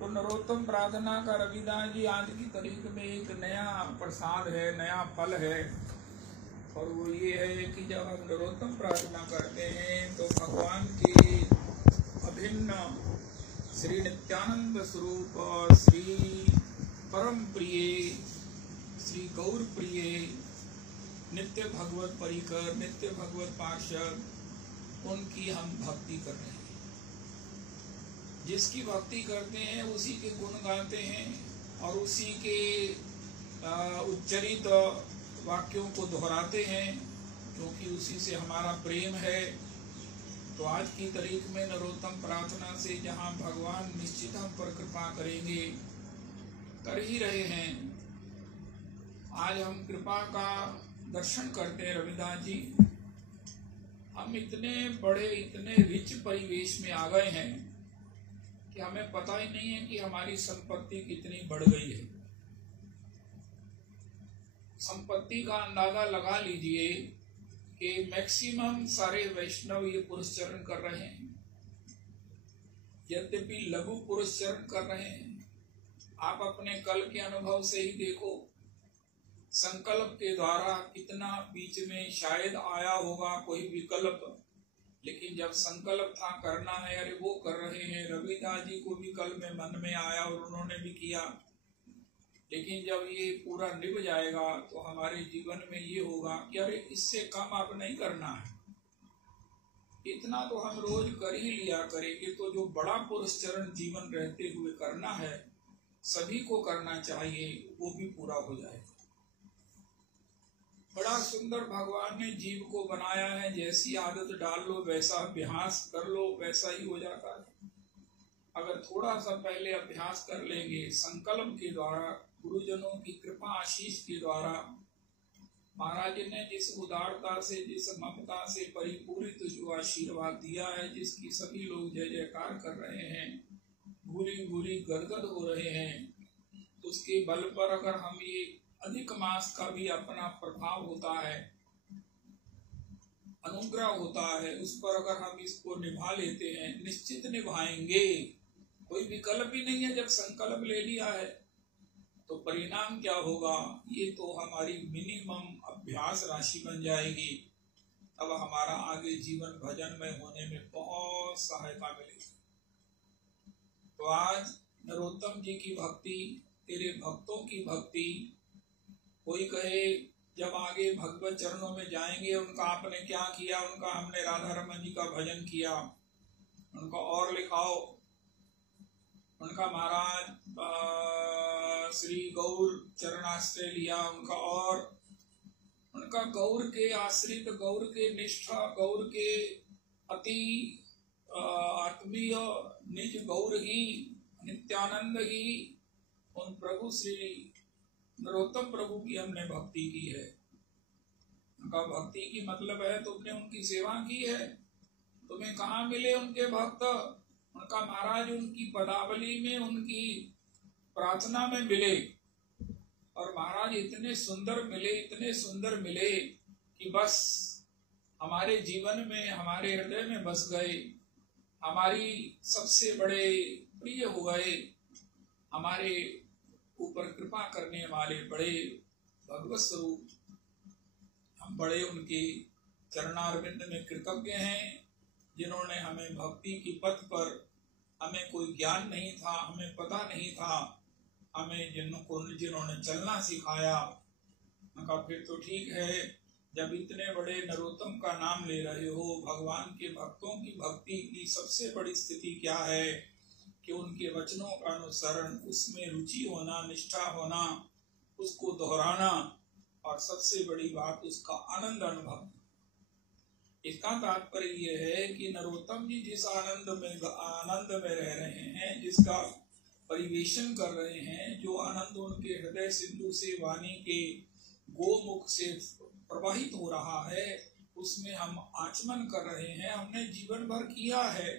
तो नरोत्तम प्रार्थना का रविदास जी आज की तारीख में एक नया प्रसाद है, नया फल है, और वो ये है कि जब हम नरोत्तम प्रार्थना करते हैं तो भगवान के अभिन्न श्री नित्यानंद स्वरूप, श्री परम प्रिय, श्री गौर प्रिय, नित्य भगवत परिकर, नित्य भगवत पार्षद, उनकी हम भक्ति कर रहे हैं। जिसकी भक्ति करते हैं उसी के गुण गाते हैं और उसी के उच्चरित वाक्यों को दोहराते हैं, क्योंकि उसी से हमारा प्रेम है। तो आज की तारीख में नरोत्तम प्रार्थना से जहाँ भगवान निश्चित हम पर कृपा करेंगे, कर ही रहे हैं। आज हम कृपा का दर्शन करते हैं। रविदास जी, हम इतने बड़े, इतने रिच परिवेश में आ गए हैं कि हमें पता ही नहीं है कि हमारी संपत्ति कितनी बढ़ गई है। संपत्ति का अंदाजा लगा लीजिए कि मैक्सिमम सारे वैष्णव ये पुरस्चरण कर रहे हैं, यद्यपि लघु पुरस्चरण कर रहे हैं। आप अपने कल के अनुभव से ही देखो, संकल्प के द्वारा कितना बीच में शायद आया होगा कोई विकल्प, लेकिन जब संकल्प था करना है, अरे वो कर रहे हैं। रविदास जी को भी कल में मन में आया और उन्होंने भी किया, लेकिन जब ये पूरा निभ जाएगा तो हमारे जीवन में ये होगा कि अरे इससे कम अब नहीं करना है, इतना तो हम रोज कर ही लिया करेंगे। तो जो बड़ा पुरस्चरण जीवन रहते हुए करना है, सभी को करना चाहिए, वो भी पूरा हो जाएगा। बड़ा सुंदर भगवान ने जीव को बनाया है, जैसी आदत डाल लो, वैसा अभ्यास कर लो, वैसा ही हो जाता है। अगर थोड़ा सा पहले अभ्यास कर लेंगे, संकल्प के द्वारा, गुरुजनों की कृपा आशीष के द्वारा, महाराज ने जिस उदारता से, जिस ममता से परिपूरित जो आशीर्वाद दिया है, जिसकी सभी लोग जय जयकार कर रहे हैं, भूरी भूरी गदगद हो रहे हैं, उसके बल पर अगर हम ये अधिक मास का भी अपना प्रभाव होता है, अनुग्रह होता है, उस पर अगर हम इसको निभा लेते हैं, निश्चित निभाएंगे, कोई विकल्प ही नहीं है। जब संकल्प ले लिया है तो परिणाम क्या होगा, ये तो हमारी मिनिमम अभ्यास राशि बन जाएगी। तब हमारा आगे जीवन भजन में होने में बहुत सहायता मिलेगी। तो आज नरोत्तम जी की भक्ति, तेरे भक्तों की भक्ति, कोई कहे जब आगे भगवत चरणों में जाएंगे, उनका आपने क्या किया, उनका हमने राधा रमन जी का भजन किया, उनका और लिखाओ, उनका महाराज श्री गौर चरणाश्रय लिया, उनका और उनका गौर के आश्रित, गौर के निष्ठा, गौर के अति आत्मीय निज गौर ही, नित्यानंद ही, उन प्रभु श्री नरोत्तम प्रभु की हमने भक्ति की है। उनका भक्ति की मतलब है तुमने उनकी सेवा की है। तुम्हें कहाँ मिले उनके भक्त? उनका महाराज उनकी पदावली में, उनकी प्रार्थना में मिले, और महाराज इतने सुंदर मिले, इतने सुंदर मिले कि बस हमारे जीवन में, हमारे हृदय में बस गए, हमारी सबसे बड़े प्रिय हो गए, हमारे ऊपर कृपा करने वाले बड़े भगवत स्वरूप। हम बड़े उनके चरणारविंद में कृतज्ञ हैं, जिन्होंने हमें भक्ति की पथ पर, हमें कोई ज्ञान नहीं था, हमें पता नहीं था, हमें जिन्होंने चलना सिखाया। उनका फिर तो ठीक है, जब इतने बड़े नरोत्तम का नाम ले रहे हो, भगवान के भक्तों की भक्ति की सबसे बड़ी स्थिति क्या है कि उनके वचनों का अनुसरण, उसमें रुचि होना, निष्ठा होना, उसको दोहराना, और सबसे बड़ी बात उसका आनंद अनुभव। इसका तात्पर्य यह है कि नरोत्तम जी जिस आनंद में रह रहे हैं, जिसका परिवेशन कर रहे हैं, जो आनंद उनके हृदय सिंधु से, वाणी के गोमुख से प्रवाहित हो रहा है, उसमें हम आचमन कर रहे हैं, हमने जीवन भर किया है।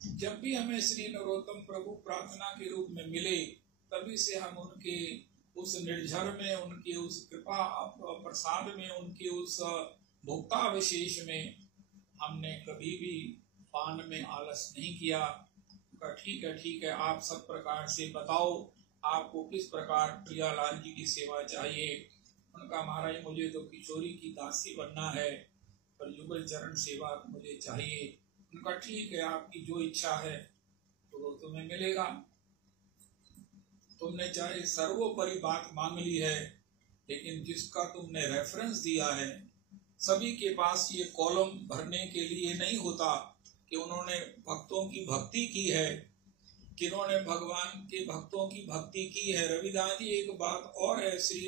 जब भी हमें श्री नरोत्तम प्रभु प्रार्थना के रूप में मिले, तभी से हम उनके उस निर्झर में, उनके उस कृपा प्रसाद में, उनके उस भोक्ता विशेष में हमने कभी भी पान में आलस नहीं किया, कहा ठीक है, आप सब प्रकार से बताओ आपको किस प्रकार प्रियालाल जी की सेवा चाहिए। उनका महाराज मुझे तो किशोरी की दासी बनना है, पर युगल चरण सेवा मुझे चाहिए। उनका ठीक है, आपकी जो इच्छा है तो तुम्हें मिलेगा। तुमने चाहे सर्वोपरि बात मांग ली है, लेकिन जिसका तुमने रेफरेंस दिया है, सभी के पास ये कॉलम भरने के लिए नहीं होता कि उन्होंने भक्तों की भक्ति की है, किन्होंने भगवान के भक्तों की भक्ति की है। रविदास जी एक बात और है, श्री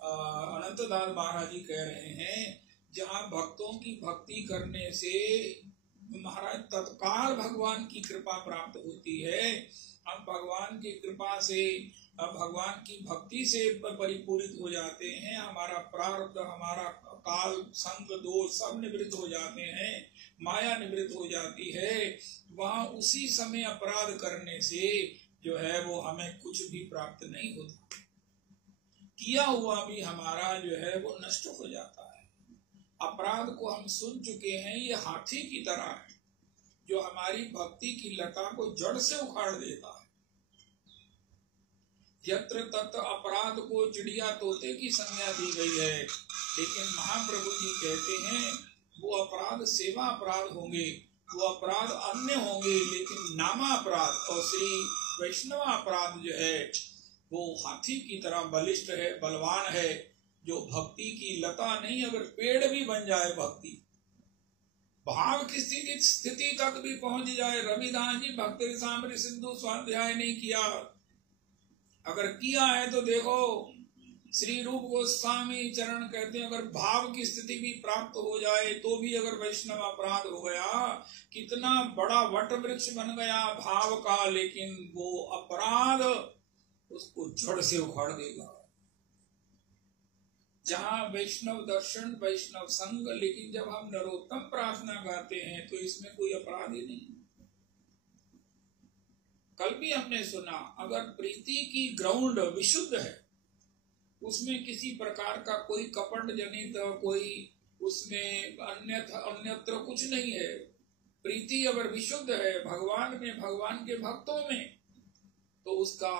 अनंतदास महाराज जी कह रहे हैं, जहाँ भक्तों की भक्ति करने से महाराज तत्काल भगवान की कृपा प्राप्त होती है। हम भगवान की कृपा से, भगवान की भक्ति से परिपूरित हो जाते हैं। हमारा प्रारब्ध, हमारा काल, संग, दोष सब निवृत्त हो जाते हैं, माया निवृत्त हो जाती है। वहाँ उसी समय अपराध करने से जो है वो हमें कुछ भी प्राप्त नहीं होता, किया हुआ भी हमारा जो है वो नष्ट हो जाता है। अपराध को हम सुन चुके हैं, ये हाथी की तरह है जो हमारी भक्ति की लता को जड़ से उखाड़ देता है। यत्र तत्र अपराध को चिड़िया तोते की संज्ञा दी गई है, लेकिन महाप्रभु जी कहते हैं वो अपराध सेवा अपराध होंगे, वो अपराध अन्य होंगे, लेकिन नामा अपराध और श्री वैष्णव अपराध जो है वो हाथी की तरह बलिष्ठ है, बलवान है, जो भक्ति की लता नहीं, अगर पेड़ भी बन जाए भक्ति, भाव की स्थिति तक भी पहुंच जाए। रविदास जी भक्ति रसामृत सिंधु स्वाध्याय नहीं किया, अगर किया है तो देखो श्री रूप गोस्वामी चरण कहते हैं, अगर भाव की स्थिति भी प्राप्त हो जाए तो भी अगर वैष्णव अपराध हो गया, कितना बड़ा वट वृक्ष बन गया भाव का, लेकिन वो अपराध उसको जड़ से उखाड़ देगा। जहाँ वैष्णव दर्शन, वैष्णव संग, लेकिन जब हम नरोत्तम प्रार्थना गाते हैं तो इसमें कोई अपराध ही नहीं। कल भी हमने सुना, अगर प्रीति की ग्राउंड विशुद्ध है, उसमें किसी प्रकार का कोई कपट जनित, कोई उसमें अन्यत्र कुछ नहीं है, प्रीति अगर विशुद्ध है भगवान में, भगवान के भक्तों में, तो उसका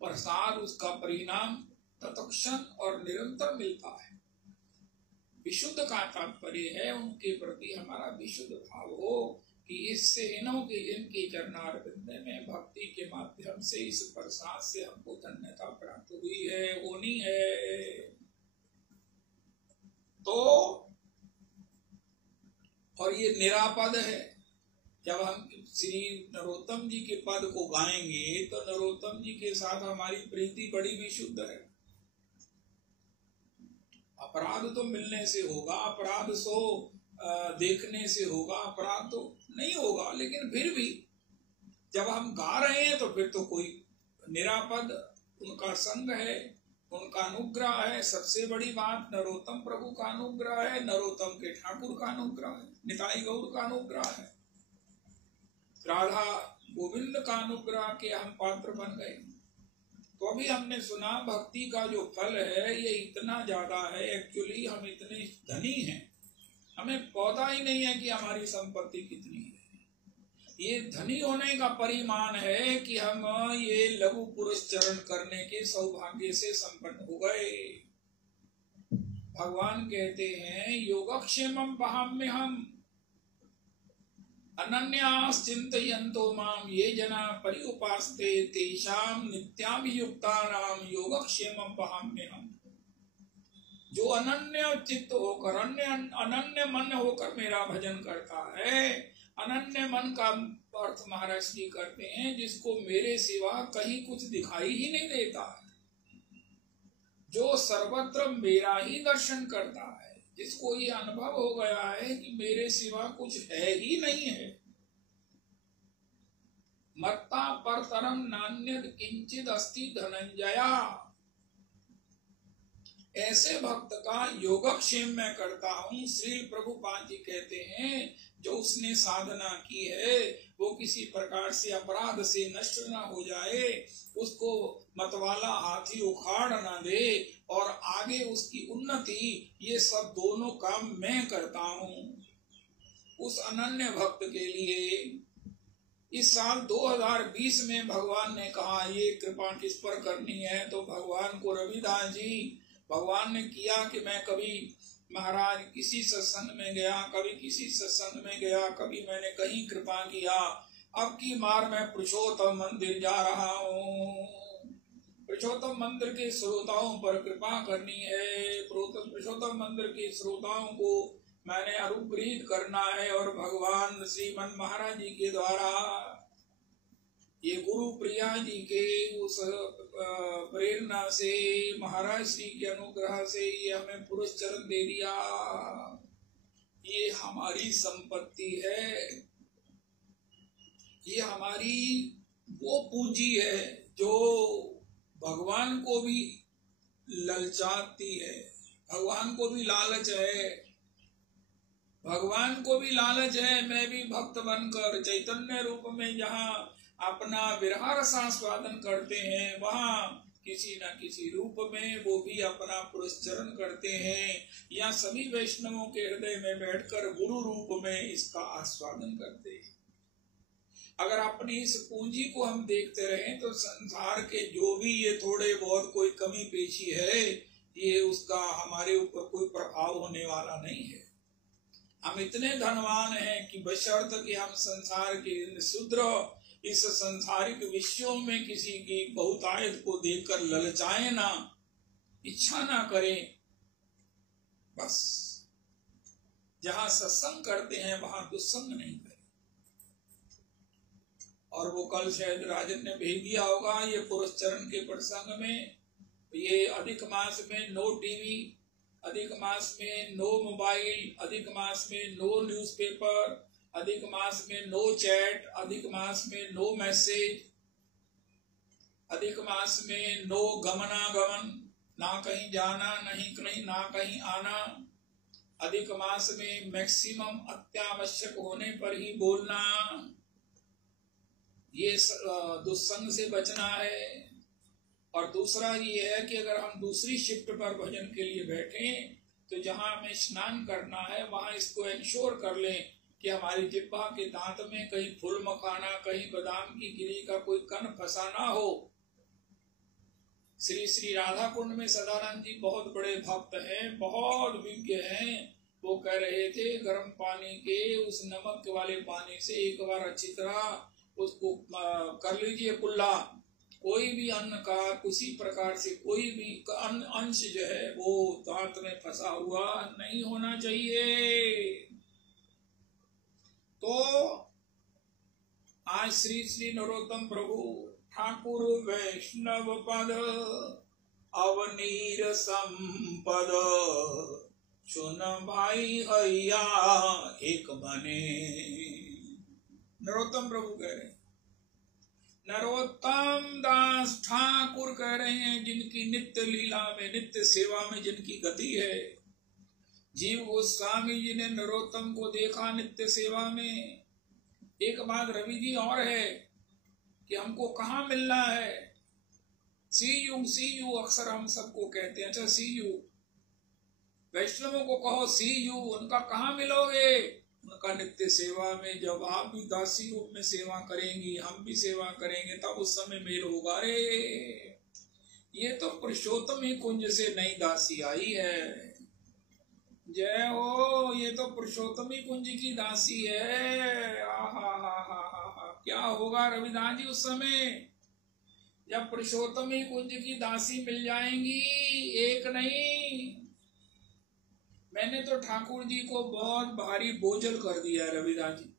प्रसाद, उसका परिणाम तत्क्षण और निरंतर मिलता है। विशुद्ध का तात्पर्य है उनके प्रति हमारा विशुद्ध भाव हो कि इससे इनके चरणारविंद में भक्ति के माध्यम से इस प्रसाद से हमको धन्यता प्राप्त हुई है, होनी है। तो और ये निरापद है। जब हम श्री नरोत्तम जी के पद को गाएंगे तो नरोत्तम जी के साथ हमारी प्रीति बड़ी विशुद्ध है। अपराध तो मिलने से होगा, अपराध सो देखने से होगा, अपराध तो नहीं होगा, लेकिन फिर भी जब हम गा रहे हैं तो फिर तो कोई निरापद उनका संग है, उनका अनुग्रह है। सबसे बड़ी बात नरोत्तम प्रभु का अनुग्रह है, नरोत्तम के ठाकुर का अनुग्रह है, निताई गौर का अनुग्रह है, राधा गोविंद का अनुग्रह के हम पात्र बन गए। तो अभी हमने सुना भक्ति का जो फल है ये इतना ज्यादा है। एक्चुअली हम इतने धनी हैं, हमें पौधा ही नहीं है कि हमारी संपत्ति कितनी है। ये धनी होने का परिमाण है कि हम ये लघु पुरुष चरण करने के सौभाग्य से संपन्न हो गए। भगवान कहते हैं योगक्षेमं वहाम्यहम् अनन्यास चिंतयन्तो माम ये जना पर्युपास्ते तेषां नित्याभियुक्तानां योगक्षेमं वहाम्यहम्। जो अनन्य चित्त होकर, अनन्य मन होकर मेरा भजन करता है, अनन्य मन का अर्थ महाराज जी करते हैं जिसको मेरे सिवा कहीं कुछ दिखाई ही नहीं देता है, जो सर्वत्र मेरा ही दर्शन करता है, जिसको ये अनुभव हो गया है कि मेरे सिवा कुछ है ही नहीं है। मत्ता परतरम नान्यद किंचिद अस्ति धनंजया। ऐसे भक्त का योगक्षेम मैं करता हूँ। श्री प्रभुपाद जी कहते हैं जो उसने साधना की है वो किसी प्रकार से अपराध से नष्ट ना हो जाए, उसको मतवाला हाथी उखाड़ ना दे और आगे उसकी उन्नति, ये सब दोनों काम मैं करता हूँ। उस अनन्य भक्त के लिए इस साल 2020 में भगवान ने कहा ये कृपा किस पर करनी है, तो भगवान को रविदास जी भगवान ने किया कि मैं कभी महाराज किसी सत्संग में गया, कभी किसी सत्संग में गया, कभी मैंने कहीं कृपा किया, अब की बार मैं पुरुषोत्तम मंदिर जा रहा हूँ, पुरुषोत्तम मंदिर के श्रोताओं पर कृपा करनी है, पुरुषोत्तम मंदिर के श्रोताओं को मैंने अनुग्रहित करना है। और भगवान श्रीमन महाराज जी के द्वारा ये गुरु प्रिया जी के उस प्रेरणा से, महाराज श्री के अनुग्रह से ये हमें पुरुष चरण दे दिया। ये हमारी संपत्ति है, ये हमारी वो पूंजी है जो भगवान को भी ललचाती है, भगवान को भी लालच है, भगवान को भी लालच है। मैं भी भक्त बनकर चैतन्य रूप में जहाँ अपना विरह रसास्वादन करते हैं, वहाँ किसी न किसी रूप में वो भी अपना पुरस्चरण करते हैं, या सभी वैष्णवों के हृदय में बैठकर गुरु रूप में इसका आस्वादन करते हैं। अगर अपनी इस पूंजी को हम देखते रहें तो संसार के जो भी ये थोड़े बहुत कोई कमी पेशी है, ये उसका हमारे ऊपर कोई प्रभाव होने वाला नहीं है। हम इतने धनवान हैं कि बशर्त कि हम संसार के शूद्र इस संसारिक विषयों में किसी की बहुतायत को देखकर ललचाएं ना, इच्छा ना करें। बस जहां सत्संग करते हैं वहां दुस्संग नहीं करें। और वो कल शायद राजन ने भेज दिया होगा ये पुरुष चरण के प्रसंग में, ये अधिक मास में नो टीवी, अधिक मास में नो मोबाइल, अधिक मास में नो न्यूज़पेपर, अधिक मास में नो चैट, अधिक मास में नो मैसेज, अधिक मास में नो गमनागमन, ना कहीं जाना नहीं कहीं ना कहीं आना, अधिक मास में मैक्सिमम अत्यावश्यक होने पर ही बोलना, ये दुस्संग से बचना है। और दूसरा ये है कि अगर हम दूसरी शिफ्ट पर भजन के लिए बैठें तो जहां हमें स्नान करना है वहां इसको इंश्योर कर लें कि हमारी जिह्वा के दांत में कहीं फूल मखाना, कहीं बादाम की गिरी का कोई कण फंसा ना हो। श्री श्री राधा कुंड में सदानंद जी बहुत बड़े भक्त हैं, बहुत विज्ञ हैं। वो कह रहे थे गर्म पानी के उस नमक वाले पानी से एक बार अच्छी तरह उसको कर लीजिए कुल्ला। कोई भी अन्न का किसी प्रकार से कोई भी अंश जो है वो दांत में फंसा हुआ नहीं होना चाहिए। तो आज श्री श्री नरोत्तम प्रभु ठाकुर वैष्णव पद अवनीर संपद सुन भाई हैया एक बने। नरोत्तम प्रभु कह रहे हैं, नरोत्तम दास ठाकुर कह रहे हैं जिनकी नित्य लीला में, नित्य सेवा में जिनकी गति है। जीव गोस्वामी जी ने नरोत्तम को देखा नित्य सेवा में। एक बात रवि जी और है कि हमको कहाँ मिलना है। सी यू अक्सर हम सबको कहते हैं, अच्छा सी यू, वैष्णवों को कहो सी यू, उनका कहाँ मिलोगे? उनका नित्य सेवा में। जब आप भी दासी रूप में सेवा करेंगी, हम भी सेवा करेंगे, तब उस समय मेल होगा। रे ये तो पुरुषोत्तम ही कुंज से नई दासी आई है। जय हो, ये तो पुरुषोत्तम ही कुंज की दासी है। आहा, क्या होगा रविदास जी उस समय जब पुरुषोत्तम ही कुंज की दासी मिल जाएंगी। एक नहीं, मैंने तो ठाकुर जी को बहुत भारी बोझल कर दिया है रविदास जी।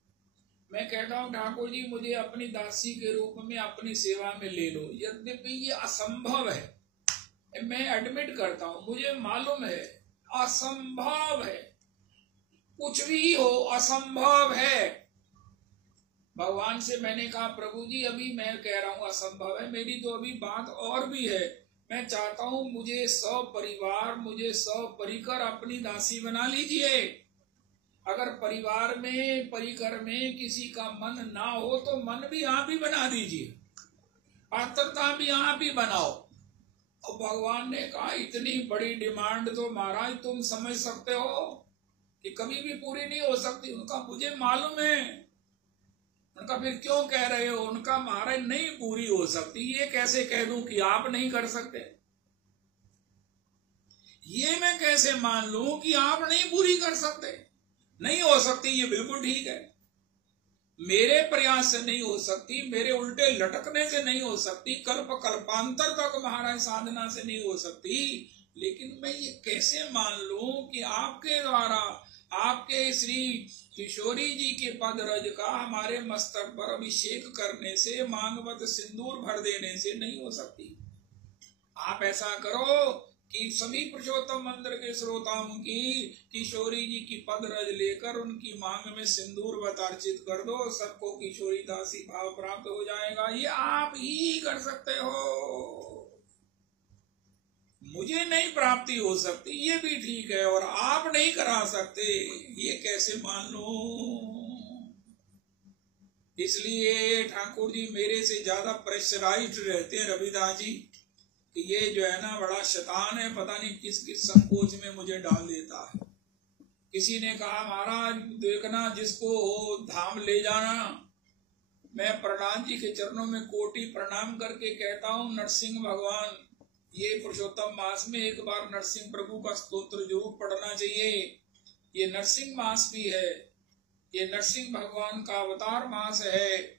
मैं कहता हूँ ठाकुर जी मुझे अपनी दासी के रूप में अपनी सेवा में ले लो। यद्यपि ये असंभव है, मैं एडमिट करता हूँ, मुझे मालूम है असंभव है, कुछ भी हो असंभव है। भगवान से मैंने कहा प्रभु जी अभी मैं कह रहा हूँ असंभव है, मेरी तो अभी बात और भी है। मैं चाहता हूँ मुझे सपरिवार, मुझे सपरिकर अपनी दासी बना लीजिए। अगर परिवार में, परिकर में किसी का मन ना हो तो मन भी आप ही बना दीजिए, पात्रता भी आप ही बनाओ। और भगवान ने कहा इतनी बड़ी डिमांड तो महाराज तुम समझ सकते हो कि कभी भी पूरी नहीं हो सकती। उनका मुझे मालूम है उनका फिर क्यों कह रहे हो? उनका महाराज नहीं पूरी हो सकती, ये कैसे कह दूं कि आप नहीं कर सकते? ये मैं कैसे मान लूं कि आप नहीं पूरी कर सकते? नहीं हो सकती, ये बिल्कुल ठीक है। मेरे प्रयास से नहीं हो सकती, मेरे उल्टे लटकने से नहीं हो सकती, कल्प कल्पांतर तक महाराज साधना से नहीं हो सकती, लेकिन मैं ये कैसे मान लूं कि आपके द्वारा, आपके श्री किशोरी जी के पद रज का हमारे मस्तक पर अभिषेक करने से, मांगवत सिंदूर भर देने से नहीं हो सकती। आप ऐसा करो कि सभी पुरुषोत्तम मंदिर के श्रोताओं की किशोरी जी की पद रज लेकर उनकी मांग में सिंदूर अर्चित कर दो, सबको किशोरी दासी भाव प्राप्त हो जाएगा। ये आप ही कर सकते हो, मुझे नहीं प्राप्ति हो सकती, ये भी ठीक है, और आप नहीं करा सकते, ये कैसे मान लो? इसलिए ठाकुर जी मेरे से ज्यादा प्रेशराइज्ड रहते हैं, रविदास जी, कि ये जो है ना बड़ा शैतान है, पता नहीं किस किस संकोच में मुझे डाल देता है। किसी ने कहा महाराज देखना जिसको हो धाम ले जाना। मैं प्रहलाद जी के चरणों में कोटि प्रणाम करके कहता हूँ, नरसिंह भगवान, ये पुरुषोत्तम मास में एक बार नरसिंह प्रभु का स्तोत्र जरूर पढ़ना चाहिए। ये नरसिंह मास भी है, ये नरसिंह भगवान का अवतार मास है,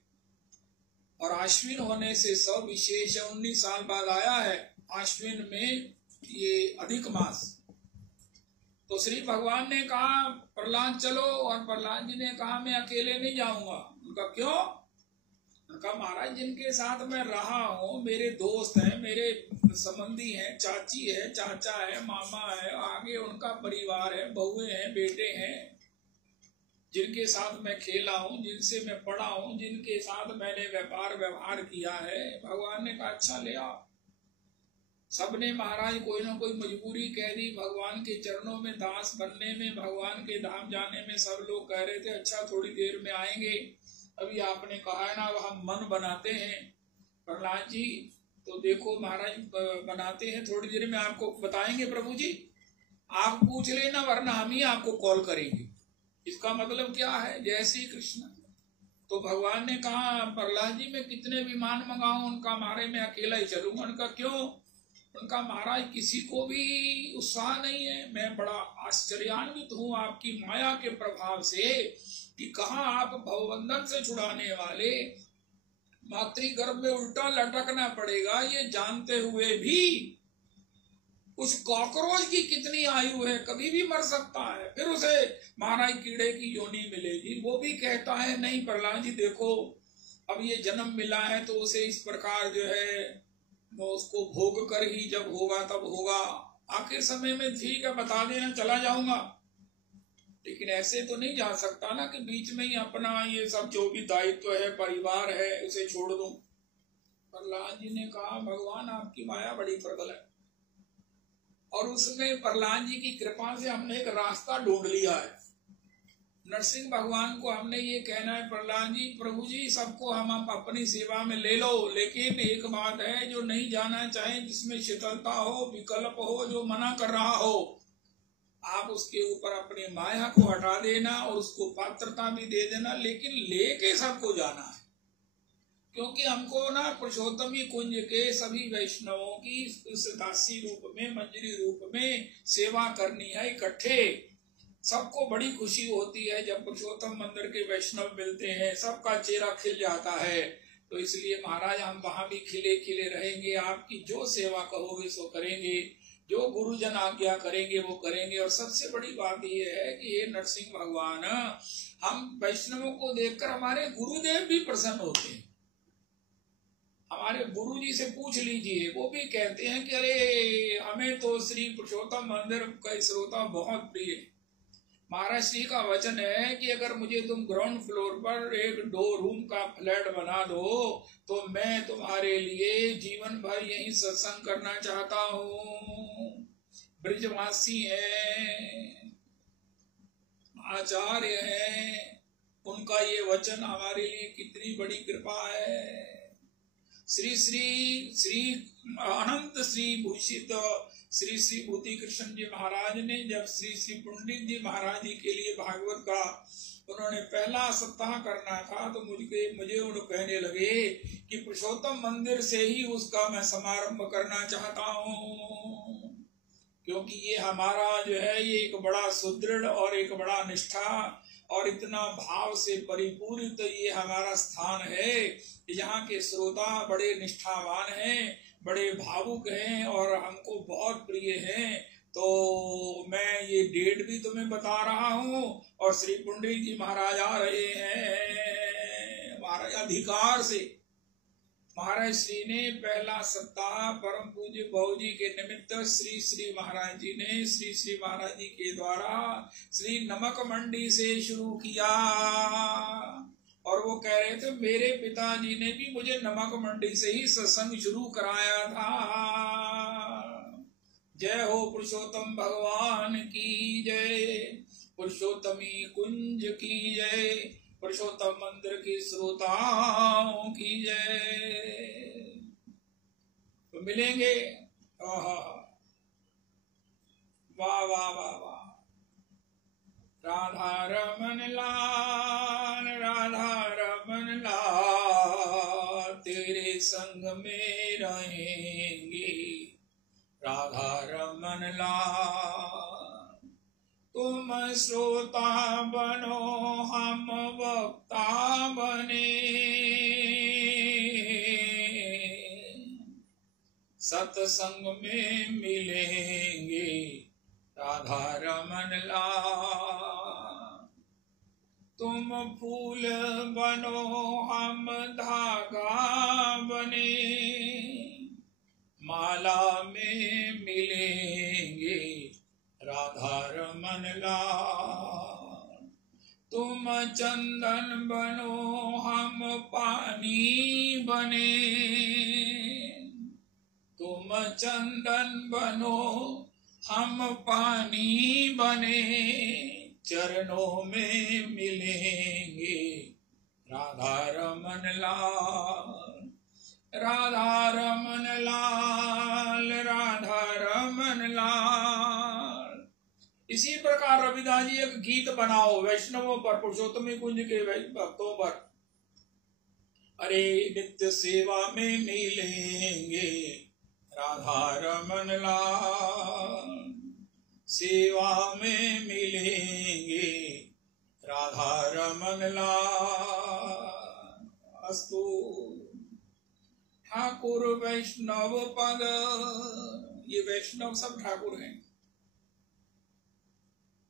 और आश्विन होने से सब विशेष 19 साल बाद आया है। आश्विन में ये अधिक मास, तो श्री भगवान ने कहा प्रहलाद चलो, और प्रहलाद जी ने कहा मैं अकेले नहीं जाऊंगा। उनका क्यों? उनका महाराज जिनके साथ मैं रहा हूँ, मेरे दोस्त हैं, मेरे संबंधी हैं, चाची है, चाचा है, मामा है, आगे उनका परिवार है, बहुएं हैं, बेटे हैं, जिनके साथ मैं खेला हूँ, जिनसे मैं पढ़ा हूँ, जिनके साथ मैंने व्यापार व्यवहार किया है। भगवान ने कहा अच्छा ले आओ। सबने महाराज कोई ना कोई मजबूरी कह दी, भगवान के चरणों में दास बनने में, भगवान के धाम जाने में सब लोग कह रहे थे अच्छा थोड़ी देर में आएंगे। अभी आपने कहा है ना अब हम मन बनाते हैं प्रहलाद जी, तो देखो महाराज बनाते हैं, थोड़ी देर में आपको बताएंगे प्रभु जी, आप पूछ लेना वरना हम ही आपको कॉल करेंगे। इसका मतलब क्या है? जय श्री कृष्ण। तो भगवान ने कहा प्रहलाद जी मैं कितने विमान मंगाऊं, उनका मारे मैं अकेला ही चलूंगा। उनका क्यों? उनका महाराज किसी को भी उत्साह नहीं है। मैं बड़ा आश्चर्यान्वित हूँ आपकी माया के प्रभाव से कि कहाँ आप भवबंधन से छुड़ाने वाले, मातृगर्भ में उल्टा लटकना पड़ेगा ये जानते हुए भी उस कॉकरोच की कितनी आयु है, कभी भी मर सकता है, फिर उसे महाराज कीड़े की योनि मिलेगी। वो भी कहता है नहीं प्रहलाद जी देखो अब ये जन्म मिला है तो उसे इस प्रकार जो है वो उसको भोग कर ही जब होगा तब होगा। आखिर समय में ठीक है बता देना चला जाऊंगा, लेकिन ऐसे तो नहीं जा सकता ना कि बीच में ही अपना ये सब जो भी दायित्व है परिवार है उसे छोड़ दूं। प्रहलाद जी ने कहा भगवान आपकी माया बड़ी प्रबल है, और उसमें प्रहलाद जी की कृपा से हमने एक रास्ता ढूंढ लिया है। नरसिंह भगवान को हमने ये कहना है प्रहलाद जी प्रभु जी सबको हम अपनी सेवा में ले लो, लेकिन एक बात है जो नहीं जाना चाहे, जिसमें शीतलता हो, विकल्प हो, जो मना कर रहा हो, आप उसके ऊपर अपनी माया को हटा देना और उसको पात्रता भी दे देना, लेकिन लेके सबको जाना है। क्योंकि हमको ना पुरुषोत्तमी कुंज के सभी वैष्णवों की उस दासी रूप में, मंजरी रूप में सेवा करनी है इकट्ठे। सबको बड़ी खुशी होती है जब पुरुषोत्तम मंदिर के वैष्णव मिलते हैं, सबका चेहरा खिल जाता है। तो इसलिए महाराज हम वहां भी खिले खिले रहेंगे, आपकी जो सेवा कहोगे सो करेंगे, जो गुरुजन आज्ञा करेंगे वो करेंगे। और सबसे बड़ी बात यह है कि ये नरसिंह भगवान, हम वैष्णवों को देखकर हमारे गुरुदेव भी प्रसन्न होते हैं। हमारे गुरु जी से पूछ लीजिए, वो भी कहते हैं कि अरे हमें तो श्री पुरुषोत्तम मंदिर का श्रोता बहुत प्रिय है। महाराज श्री का वचन है कि अगर मुझे तुम ग्राउंड फ्लोर पर एक 2 रूम का फ्लैट बना दो तो मैं तुम्हारे लिए जीवन भर यही सत्संग करना चाहता हूँ। ब्रिजवासी हैं, आचार्य हैं, उनका ये वचन हमारे लिए कितनी बड़ी कृपा है। श्री श्री श्री अनंत श्री भूषित श्री श्री भूति कृष्ण जी महाराज ने जब श्री श्री पंडित जी महाराज जी के लिए भागवत का उन्होंने पहला सप्ताह करना था, तो मुझे उन्हें कहने लगे कि पुरुषोत्तम मंदिर से ही उसका मैं समारंभ करना चाहता हूँ, क्योंकि ये हमारा जो है ये एक बड़ा सुदृढ़ और एक बड़ा निष्ठा और इतना भाव से परिपूरित ये हमारा स्थान है। यहाँ के श्रोता बड़े निष्ठावान हैं, बड़े भावुक हैं और हमको बहुत प्रिय हैं। तो मैं ये डेट भी तुम्हें बता रहा हूँ और श्री पंडित जी महाराज आ रहे हैं। महाराज अधिकार से महाराज श्री ने पहला सप्ताह परम पूज्य बाबू जी के निमित्त श्री श्री महाराज जी ने श्री श्री महाराज जी के द्वारा श्री नमक मंडी से शुरू किया। और वो कह रहे थे मेरे पिताजी ने भी मुझे नमक मंडी से ही सत्संग शुरू कराया था। जय हो पुरुषोत्तम भगवान की जय, पुरुषोत्तमी कुंज की जय, पुरुषोत्तम मंदिर की श्रोताओं की जय। तो मिलेंगे। वाह वाह वाह वाह। राधा रमन लाल, राधा रमन लाल, तेरे संग में रहेंगे राधा रमन लाल। तुम श्रोता बनो हम वक्ता बने, सत्संग में मिलेंगे राधा रमन लाल। तुम फूल बनो हम धागा बने, माला में मिलेंगे राधा रमन लाल। तुम चंदन बनो हम पानी बने, तुम चंदन बनो हम पानी बने, चरणों में मिलेंगे राधा रमन लाल। राधा रमन लाल, राधा रमन लाल। इसी प्रकार रविदास जी एक गीत बनाओ वैष्णवों पर, पुरुषोत्तम कुंज के भक्तों पर। अरे नित्य सेवा में मिलेंगे राधा रमन लाल, सेवा में मिलेंगे राधा रमन लाल। अस्तु। ठाकुर वैष्णव पद, ये वैष्णव सब ठाकुर हैं।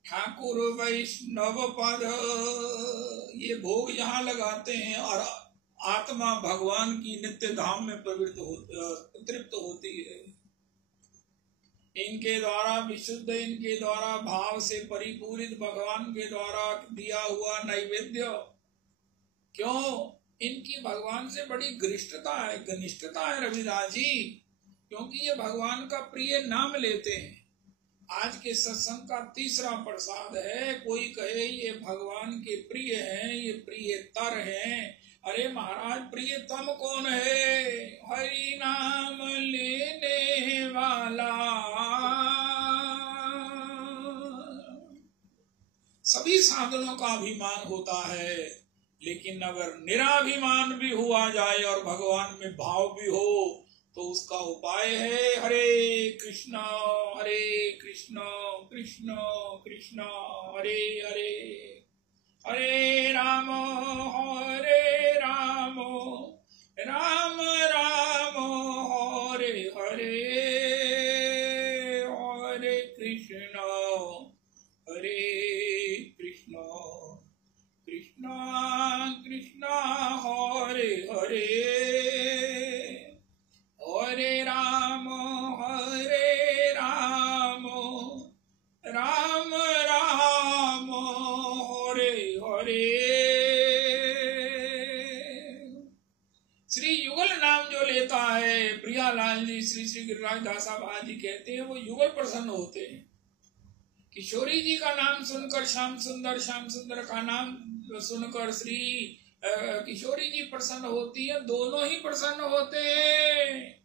ठाकुर वैष्णव पद, ये भोग यहाँ लगाते हैं और आत्मा भगवान की नित्य धाम में तृप्त होती है। इनके द्वारा विशुद्ध, इनके द्वारा भाव से परिपूरित भगवान के द्वारा दिया हुआ नैवेद्य। क्यों? इनकी भगवान से बड़ी घनिष्ठता है रविदास जी, क्योंकि ये भगवान का प्रिय नाम लेते हैं। आज के सत्संग का तीसरा प्रसाद है। कोई कहे ये भगवान के प्रिय हैं, ये प्रियतर हैं। अरे महाराज प्रियतम कौन है? हरि नाम लेने वाला। सभी साधनों का अभिमान होता है, लेकिन अगर निराभिमान भी हुआ जाए और भगवान में भाव भी हो तो उसका उपाय है हरे कृष्ण कृष्ण कृष्ण हरे हरे, हरे राम राम राम हरे हरे, हरे कृष्ण कृष्ण कृष्ण हरे हरे, हरे राम राम राम हरे हरे। श्री युगल नाम जो लेता है प्रियालाल जी, श्री श्री गिरिराज दास आदि कहते हैं, वो युगल प्रसन्न होते हैं। किशोरी जी का नाम सुनकर, श्याम सुंदर का नाम सुनकर, श्री किशोरी जी प्रसन्न होती है, दोनों ही प्रसन्न होते हैं।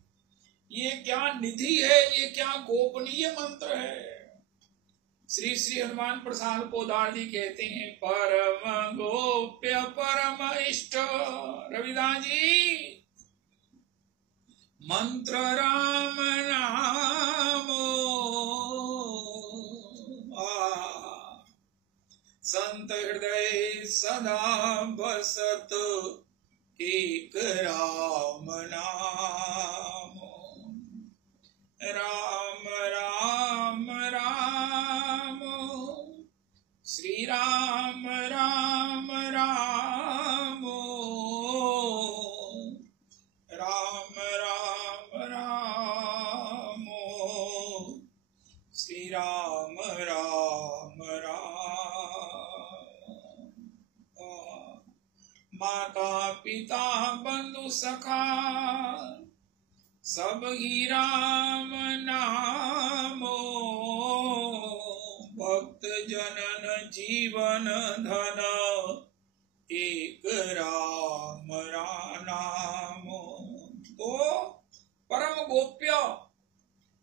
ये क्या निधि है, ये क्या गोपनीय मंत्र है। श्री श्री हनुमान प्रसाद पोदार जी कहते हैं परम गोप्य परम इष्ट रविदास जी मंत्र राम नाम संत हृदय सदा बसत एक राम नाम। राम राम राम श्री राम राम राम राम राम राम श्री राम राम राम। माता पिता बंधु सखा सब ही राम नामो। भक्त जनन जीवन धन एक राम नामो। तो परम गोप्य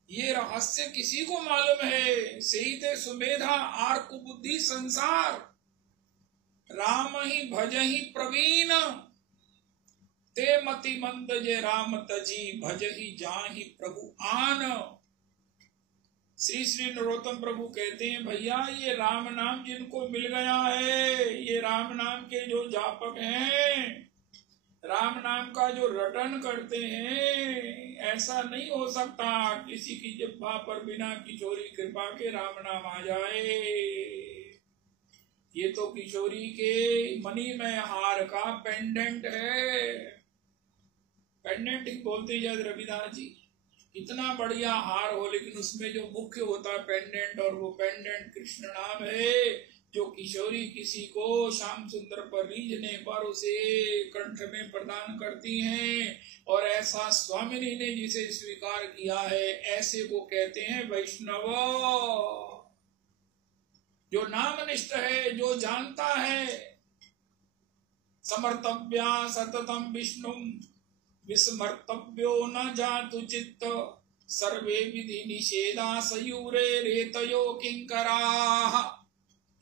ये रहस्य किसी को मालूम है। सही सुमेधा आर कुबुद्धि संसार राम ही भज ही प्रवीण। ते मति मंद जे राम तजी भज ही जाहि प्रभु आन। श्री श्री नरोत्तम प्रभु कहते हैं भैया ये राम नाम जिनको मिल गया है, ये राम नाम के जो जापक हैं, राम नाम का जो रटन करते हैं, ऐसा नहीं हो सकता किसी की जिह्वा पर बिना किशोरी कृपा के राम नाम आ जाए। ये तो किशोरी के मणि में हार का पेंडेंट है। पेंडेंट ही बोलते हैं रविदास जी। इतना बढ़िया हार हो लेकिन उसमें जो मुख्य होता है पेंडेंट, और वो पेंडेंट कृष्ण नाम है जो किशोरी किसी को श्याम सुंदर पर रीझने पर उसे कंठ में प्रदान करती हैं। और ऐसा स्वामिनी ने जिसे स्वीकार किया है ऐसे को कहते हैं वैष्णव। जो नामनिष्ठ है, जो जानता है। समर्तव्या सततम विष्णु विस्मर्तव्यो न जातु चित्त सर्वे विधि निषेधा सयूरे रेतयो किंकराः।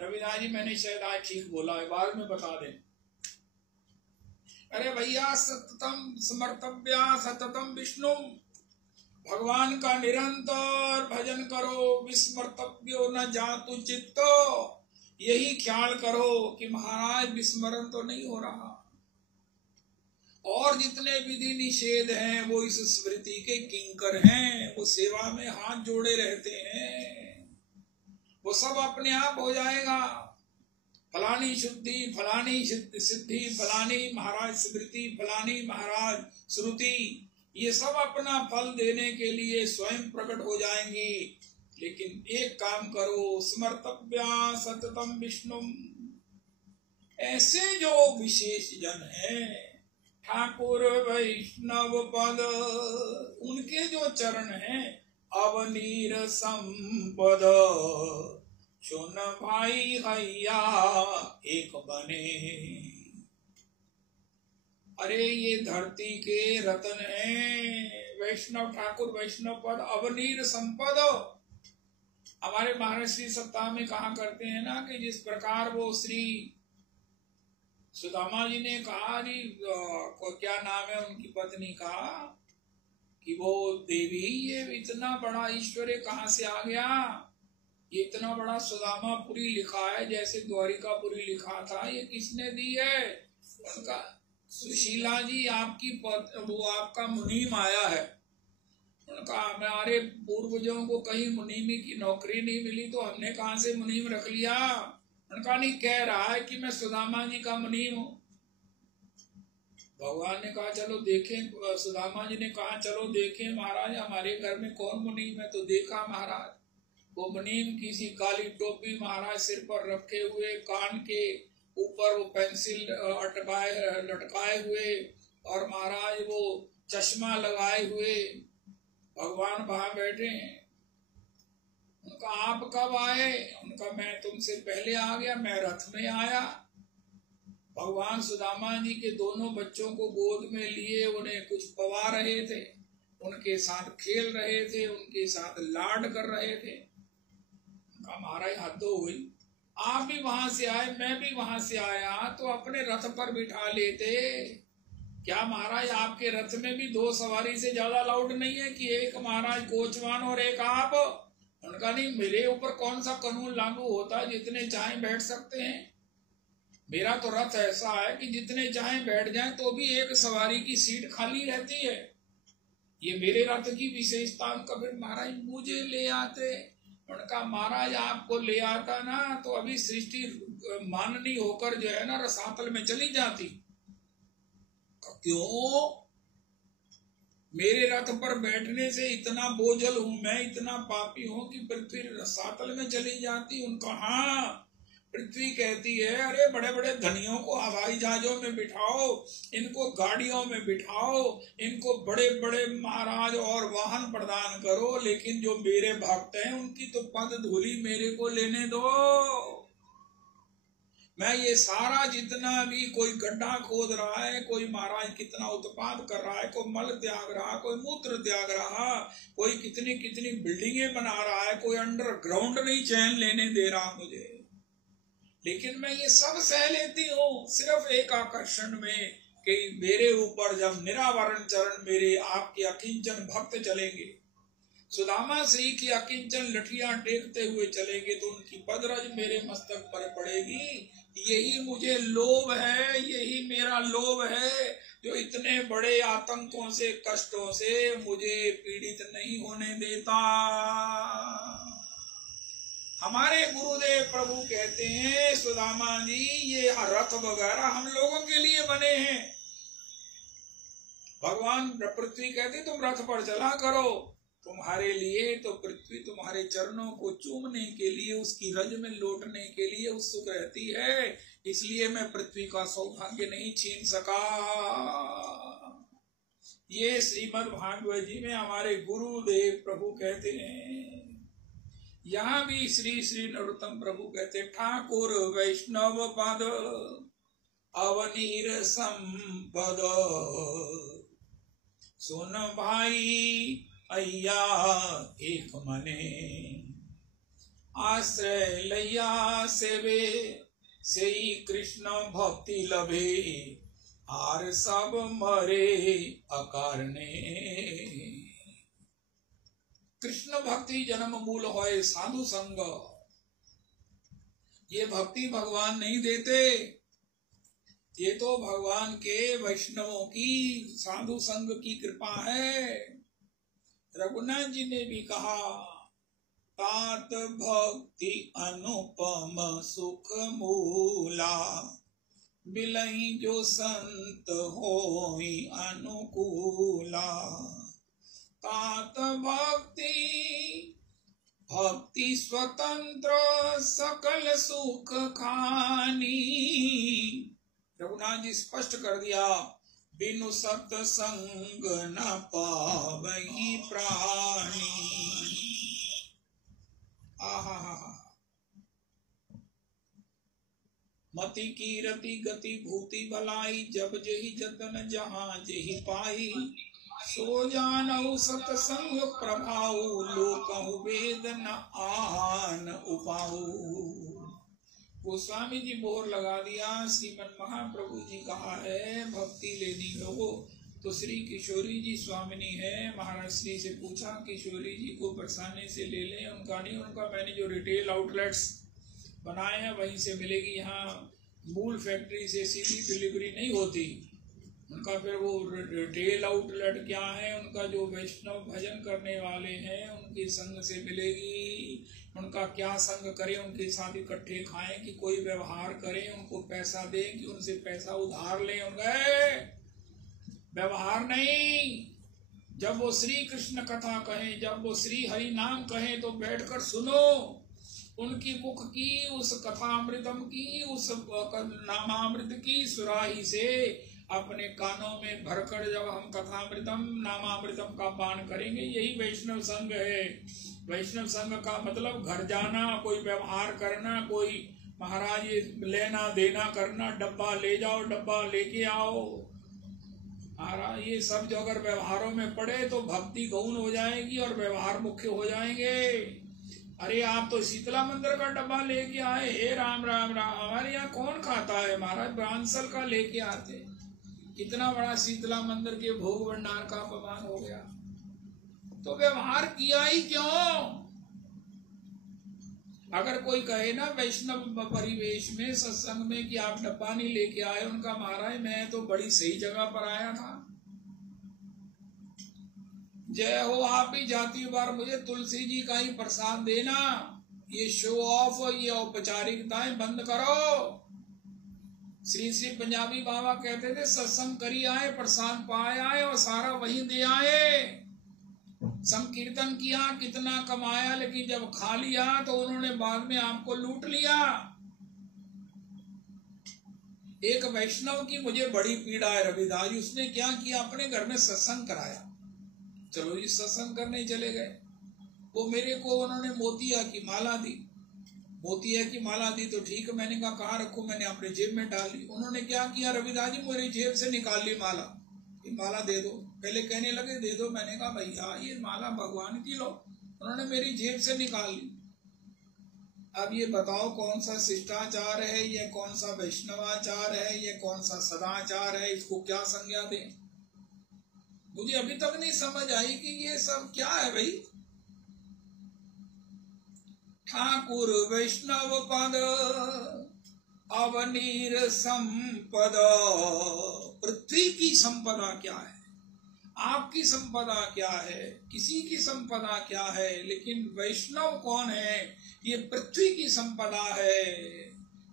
रविदास जी मैंने शायद आज ठीक बोला है, बाद में बता दें। अरे भैया सततम स्मर्तव्या सततम विष्णु, भगवान का निरंतर भजन करो। विस्मर्तव्यो न जातु चित्त, यही ख्याल करो कि महाराज विस्मरण तो नहीं हो रहा। और जितने विधि निषेध हैं वो इस स्मृति के किंकर हैं, वो सेवा में हाथ जोड़े रहते हैं, वो सब अपने आप हो जाएगा। फलानी शुद्धि, फलानी सिद्धि, फलानी महाराज स्मृति, फलानी महाराज श्रुति, ये सब अपना फल देने के लिए स्वयं प्रकट हो जाएंगी। लेकिन एक काम करो, स्मर्तव्या सततम विष्णु। ऐसे जो विशेष जन हैं ठाकुर वैष्णव पद, उनके जो चरण हैं अवनीर संपद। सुन भाई हैया एक बने। अरे ये धरती के रतन हैं वैष्णव ठाकुर वैष्णव पद अवनीर संपद। हमारे महाराज श्री सप्ताह में कहा करते हैं ना कि जिस प्रकार वो श्री सुदामा जी ने कहा को क्या नाम है उनकी पत्नी का, कि वो देवी ये इतना बड़ा ईश्वर कहाँ से आ गया। ये इतना बड़ा सुदामापुरी लिखा है जैसे द्वारिकापुरी लिखा था, ये किसने दी है। उनका सुशीला जी आपकी वो आपका मुनीम आया है। उनका हमारे पूर्वजों को कहीं मुनीमी की नौकरी नहीं मिली तो हमने कहाँ से मुनीम रख लिया। उनका नहीं कह रहा है कि मैं सुदामा जी का मुनीम हूँ। भगवान ने कहा चलो देखें, सुदामा जी ने कहा चलो देखें महाराज हमारे घर में कौन मुनीम है। तो देखा महाराज वो मुनीम किसी काली टोपी महाराज सिर पर रखे हुए, कान के ऊपर वो पेंसिल लटकाए हुए, और महाराज वो चश्मा लगाए हुए भगवान वहां बैठे हैं। उनका आप कब आए। उनका मैं तुमसे पहले आ गया, मैं रथ में आया। भगवान सुदामा जी के दोनों बच्चों को गोद में लिए उन्हें कुछ पवा रहे थे, उनके साथ खेल रहे थे, उनके साथ लाड कर रहे थे। कहा महाराज हद हो गई, आप भी वहां से आए, मैं भी वहां से आया, तो अपने रथ पर बिठा लेते। क्या महाराज आपके रथ में भी 2 सवारी से ज्यादा अलाउड नहीं है कि एक महाराज कोचवान और एक आप? उनका नहीं, मेरे ऊपर कौन सा कानून लागू होता है जितने चाहे बैठ सकते हैं? मेरा तो रथ ऐसा है कि जितने चाहे बैठ जाएं तो भी एक सवारी की सीट खाली रहती है। ये मेरे रथ की विशेषता। उनका फिर महाराज मुझे ले आते। उनका महाराज आपको ले आता ना तो अभी सृष्टि माननी होकर जो है ना रसातल में चली जाती। क्यों? मेरे रथ पर बैठने से इतना बोझल हूं मैं, इतना पापी हूं कि पृथ्वी रसातल में चली जाती। उनका हाँ, पृथ्वी कहती है अरे बड़े बड़े धनियों को हवाई जहाजों में बिठाओ, इनको गाड़ियों में बिठाओ, इनको बड़े बड़े महाराज और वाहन प्रदान करो, लेकिन जो मेरे भक्त हैं उनकी तो पद धूली मेरे को लेने दो। मैं ये सारा जितना भी कोई गड्ढा खोद रहा है, कोई महाराज कितना उत्पाद कर रहा है, कोई मल त्याग रहा, कोई मूत्र त्याग रहा, कोई कितनी कितनी बिल्डिंगें बना रहा है, कोई अंडरग्राउंड नहीं चैन लेने दे रहा मुझे, लेकिन मैं ये सब सह लेती हूँ सिर्फ एक आकर्षण में कि मेरे ऊपर जब निरावरण चरण मेरे आपके अकिंचन भक्त चलेंगे, सुदामा श्री की अकिंचन लठियां टेकते हुए चलेंगे तो उनकी पदरज मेरे मस्तक पर पड़ेगी। यही मुझे लोभ है, यही मेरा लोभ है जो इतने बड़े आतंकों से, कष्टों से मुझे पीड़ित नहीं होने देता। हमारे गुरुदेव प्रभु कहते हैं सुदामा जी ये रथ वगैरह हम लोगों के लिए बने हैं। भगवान पृथ्वी कहते तुम रथ पर चला करो, तुम्हारे लिए तो पृथ्वी तुम्हारे चरणों को चूमने के लिए, उसकी रज में लौटने के लिए उत्सुक रहती है, इसलिए मैं पृथ्वी का सौभाग्य नहीं छीन सका। ये श्रीमद् भागवत जी में हमारे गुरुदेव प्रभु कहते हैं। यहाँ भी श्री श्री नरोत्तम प्रभु कहते ठाकुर वैष्णव पद अवनीर संपद सुन भाई अय्या एक मने आश्रय लैया सेवे से कृष्ण भक्ति लभे आर सब मरे अकारणे। कृष्ण भक्ति जन्म मूल होए साधु संग, ये भक्ति भगवान नहीं देते, ये तो भगवान के वैष्णवों की साधु संग की कृपा है। रघुनाथ जी ने भी कहा तात भक्ति अनुपम सुख मूला बिलई जो संत होई अनुकूला। तात भक्ति भक्ति स्वतंत्र सकल सुख खानी। रघुनाथ जी स्पष्ट कर दिया बिनु सत्संग न पावई प्राणी। आहा मति कीरति गति भूति भलाई जब जेहि जतन जहाँ जेहि पाई सो जानऊ सत्संग प्रभाऊ लोकहु वेद न आन उपाऊ। गोस्वामी जी मोहर लगा दिया। श्रीमन महाप्रभु जी कहा है भक्ति लेनी हो तो श्री किशोरी जी स्वामिनी है। महाराज श्री से पूछा किशोरी जी को बरसाने से ले लें, उनका नहीं, उनका मैंने जो रिटेल आउटलेट्स बनाए हैं वहीं से मिलेगी, यहाँ मूल फैक्ट्री से सीधी डिलीवरी नहीं होती। उनका फिर वो रिटेल आउटलेट क्या है, उनका जो वैष्णव भजन करने वाले हैं उनके संग से मिलेगी। उनका क्या संग करें, उनके साथ इकट्ठे खाएं कि कोई व्यवहार करें, उनको पैसा दें कि उनसे पैसा उधार लें, उनका व्यवहार नहीं। जब वो श्री कृष्ण कथा कहें, जब वो श्री हरि नाम कहें तो बैठकर सुनो उनकी मुख की, उस कथामृतम की, उस नामामृत की सुराही से अपने कानों में भरकर जब हम कथामृतम नामामृतम का पान करेंगे, यही वैष्णव संघ है। वैष्णव संघ का मतलब घर जाना, कोई व्यवहार करना, कोई महाराज ये लेना देना करना, डब्बा ले जाओ, डब्बा लेके आओ। महाराज ये सब जो अगर व्यवहारों में पड़े तो भक्ति गौण हो जाएगी और व्यवहार मुख्य हो जाएंगे। अरे आप तो शीतला मंदिर का डब्बा लेके आए, हे राम राम राम। हमारे यहाँ कौन खाता है महाराज, ब्रांसल का लेके आते। कितना बड़ा शीतला मंदिर के भोग भंडार का अपमान हो गया। तो व्यवहार किया ही क्यों? अगर कोई कहे ना वैष्णव परिवेश में सत्संग में कि आप डब्बा नहीं लेके आए, उनका महाराज मैं तो बड़ी सही जगह पर आया था। जय हो, आप ही जाती बार मुझे तुलसी जी का ही प्रसाद देना। ये शो ऑफ, ये औपचारिकताएं बंद करो। श्री श्री पंजाबी बाबा कहते थे सत्संग करी आए, प्रसाद पाए आए और सारा वही दे आए। संकीर्तन किया, कितना कमाया, लेकिन जब खा लिया तो उन्होंने बाद में आपको लूट लिया। एक वैष्णव की मुझे बड़ी पीड़ा है रविदास जी। उसने क्या किया, अपने घर में सत्संग कराया। चलो जी सत्संग करने चले गए। वो मेरे को उन्होंने मोतिया की माला दी। मोतिया की माला दी तो ठीक, मैंने कहा कहाँ रखूं, मैंने अपने जेब में डाल ली। उन्होंने क्या किया रविदास जी, मेरी जेब से निकाल ली माला। माला दे दो। पहले कहने लगे दे दो, मैंने कहा भैया ये माला भगवान की लो। उन्होंने मेरी जेब से निकाल ली। अब ये बताओ कौन सा शिष्टाचार है, ये कौन सा वैष्णवाचार है, ये कौन सा सदाचार है, इसको क्या संज्ञा दें? मुझे अभी तक नहीं समझ आई कि ये सब क्या है भाई। ठाकुर वैष्णव पद अवनीर संपदा। पृथ्वी की संपदा क्या है, आपकी संपदा क्या है, किसी की संपदा क्या है, लेकिन वैष्णव कौन है, ये पृथ्वी की संपदा है।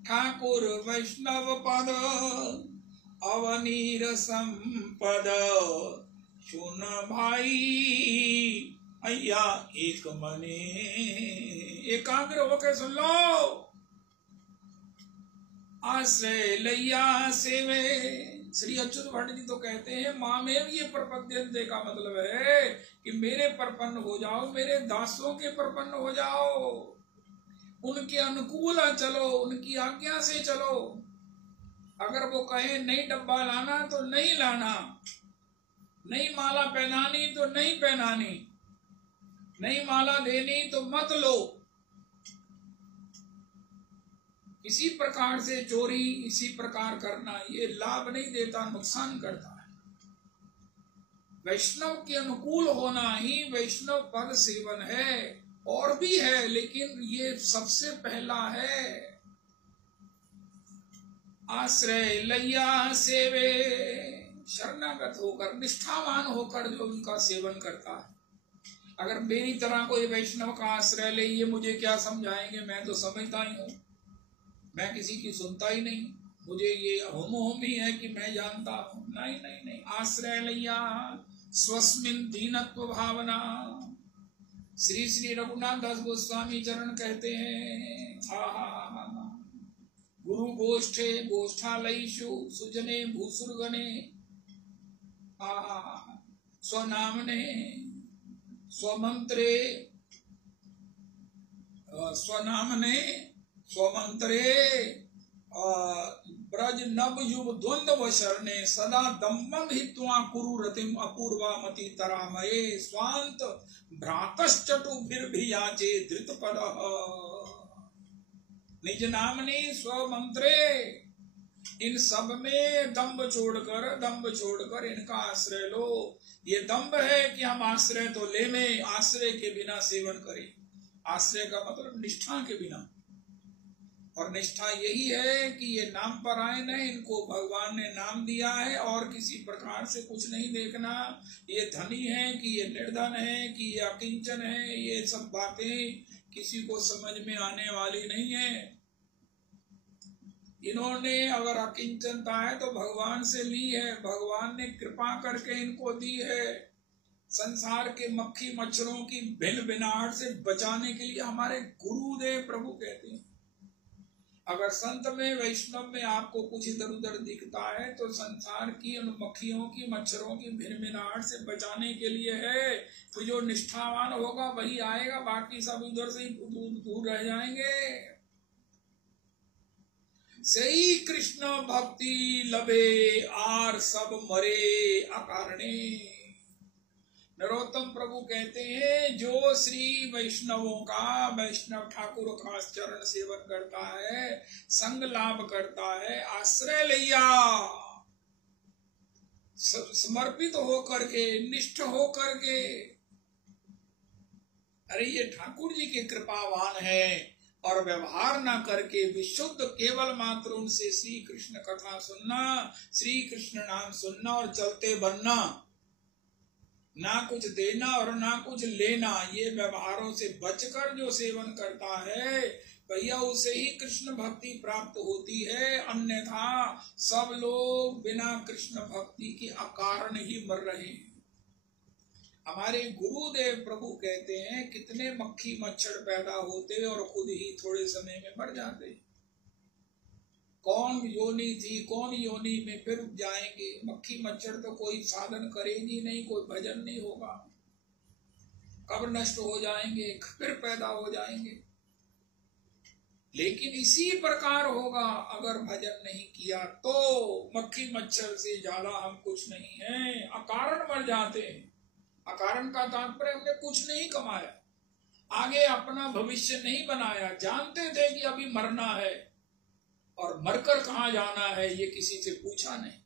ठाकुर वैष्णव पद अवनीर संपद। सुन भाई अय्या एक मने, एकाग्र होकर सुन लो। आश्रय लैया सेवे। श्री अच्युत भट्ट जी तो कहते हैं माँ में ये प्रपद्यंते का मतलब है कि मेरे प्रपन्न हो जाओ, मेरे दासों के प्रपन्न हो जाओ, उनके अनुकूल चलो, उनकी आज्ञा से चलो। अगर वो कहे नहीं डब्बा लाना तो नहीं लाना, नहीं माला पहनानी तो नहीं पहनानी, नहीं माला देनी तो मत लो। इसी प्रकार से चोरी, इसी प्रकार करना ये लाभ नहीं देता, नुकसान करता है। वैष्णव के अनुकूल होना ही वैष्णव पद सेवन है। और भी है लेकिन ये सबसे पहला है। आश्रय लैया सेवे, शरणागत होकर निष्ठावान होकर जो उनका सेवन करता है। अगर मेरी तरह कोई वैष्णव का आश्रय ले, ये मुझे क्या समझाएंगे, मैं तो समझता ही हूँ, मैं किसी की सुनता ही नहीं। मुझे ये होम ही है कि मैं जानता हूँ। नहीं नहीं नहीं, आश्रय लैया स्वस्मिन दीनत्व भावना। श्री श्री रघुनाथ दास गोस्वामी चरण कहते हैं गुरु गोष्ठे गोष्ठालयीषु सुजने भूसुरगणे स्वनामने स्वमंत्रे स्वनामने स्वमंत्रे ब्रज नव युव द्वंद्व शरणे सदा दम्भम हित्वा कुरु रतिम अपूर्वा मति तरामये स्वांत भ्रातश्चटुभिर्भियाचे धृत पद निज नामने स्वमंत्रे। इन सब में दम्भ छोड़कर इनका आश्रय लो। ये दम्भ है कि हम आश्रय तो ले में, आश्रय के बिना सेवन करें। आश्रय का मतलब निष्ठा के बिना, और निष्ठा यही है कि ये नाम पर आए न, इनको भगवान ने नाम दिया है और किसी प्रकार से कुछ नहीं देखना। ये धनी है कि ये निर्धन है कि ये अकिंचन है, ये सब बातें किसी को समझ में आने वाली नहीं है। इन्होंने अगर अकिंचनता है तो भगवान से ली है, भगवान ने कृपा करके इनको दी है। संसार के मक्खी मच्छरों की भिन भिनाहट से बचाने के लिए हमारे गुरुदेव प्रभु कहते हैं। अगर संत में वैष्णव में आपको कुछ इधर उधर दिखता है तो संसार की उन मक्खियों की मच्छरों की भिन भिनाहट से बचाने के लिए है। तो जो निष्ठावान होगा वही आएगा, बाकी सब उधर से ही दूर रह जाएंगे। सही कृष्ण भक्ति लबे आर सब मरे अकारणे। नरोत्तम प्रभु कहते हैं जो श्री वैष्णवों का, वैष्णव ठाकुर का चरण सेवन करता है, संग लाभ करता है, आश्रय लिया, समर्पित होकर के, निष्ठ होकर के, अरे ये ठाकुर जी के कृपावान है, और व्यवहार ना करके विशुद्ध केवल मात्र उनसे श्री कृष्ण कथा सुनना, श्री कृष्ण नाम सुनना और चलते बनना, ना कुछ देना और ना कुछ लेना, ये व्यवहारों से बचकर जो सेवन करता है भैया उसे ही कृष्ण भक्ति प्राप्त होती है। अन्यथा सब लोग बिना कृष्ण भक्ति के अकारण ही मर रहे हैं। हमारे गुरुदेव प्रभु कहते हैं कितने मक्खी मच्छर पैदा होते और खुद ही थोड़े समय में मर जाते। कौन योनि थी, कौन योनि में फिर जाएंगे। मक्खी मच्छर तो कोई साधन करेंगे नहीं, कोई भजन नहीं होगा, कब नष्ट हो जाएंगे, फिर पैदा हो जाएंगे। लेकिन इसी प्रकार होगा अगर भजन नहीं किया तो। मक्खी मच्छर से ज्यादा हम कुछ नहीं है, अकारण मर जाते हैं। अकारण का तात्पर्य हमने कुछ नहीं कमाया, आगे अपना भविष्य नहीं बनाया, जानते थे कि अभी मरना है और मरकर कहाँ जाना है ये किसी से पूछा नहीं,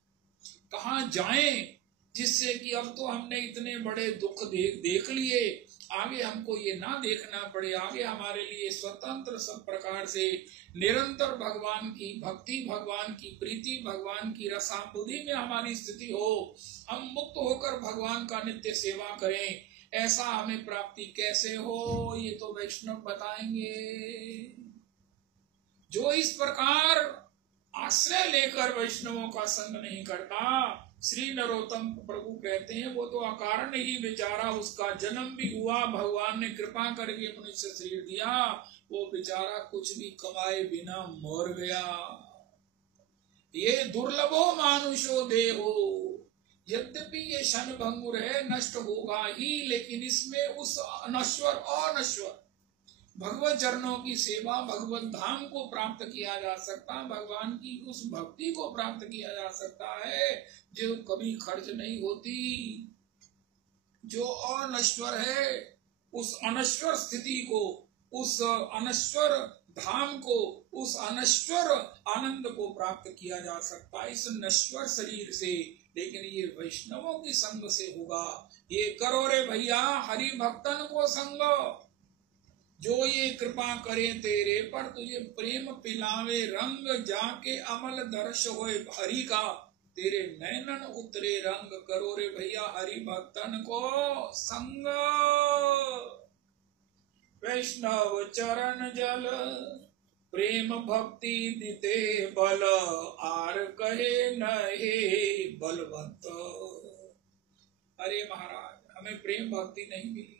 कहाँ जाएं, जिससे कि अब तो हमने इतने बड़े दुख देख लिए, आगे हमको ये ना देखना पड़े, आगे हमारे लिए स्वतंत्र सब प्रकार से निरंतर भगवान की भक्ति, भगवान की प्रीति, भगवान की रसाबुद्धि में हमारी स्थिति हो, हम मुक्त होकर भगवान का नित्य सेवा करें। ऐसा हमें प्राप्ति कैसे हो ये तो वैष्णव बताएंगे। जो इस प्रकार आश्रय लेकर वैष्णवों का संग नहीं करता, श्री नरोत्तम प्रभु कहते हैं वो तो अकारण ही बेचारा, उसका जन्म भी हुआ, भगवान ने कृपा करके मनुष्य शरीर दिया, वो बेचारा कुछ भी कमाए बिना मर गया। ये दुर्लभो मानुषो देहो, यद्यपि ये क्षण भंगुर है, नष्ट होगा ही, लेकिन इसमें उस अनश्वर भगवत चरणों की सेवा, भगवत धाम को प्राप्त किया जा सकता, भगवान की उस भक्ति को प्राप्त किया जा सकता है जो कभी खर्च नहीं होती। जो अनश्वर है उस अनश्वर स्थिति को, उस अनश्वर धाम को, उस अनश्वर आनंद को प्राप्त किया जा सकता है इस नश्वर शरीर से। लेकिन ये वैष्णवों की संग से होगा। ये करो रे भैया हरि भक्तन को संग, जो ये कृपा करे तेरे पर, तुझे प्रेम पिलावे रंग, जाके अमल दर्श होए हरि का, तेरे नैनन उतरे रंग। करो रे भैया हरि भक्तन को संग। वैष्णव चरण जल प्रेम भक्ति दिते बल, आर कहे नहे बलवंत। अरे महाराज हमें प्रेम भक्ति नहीं मिली,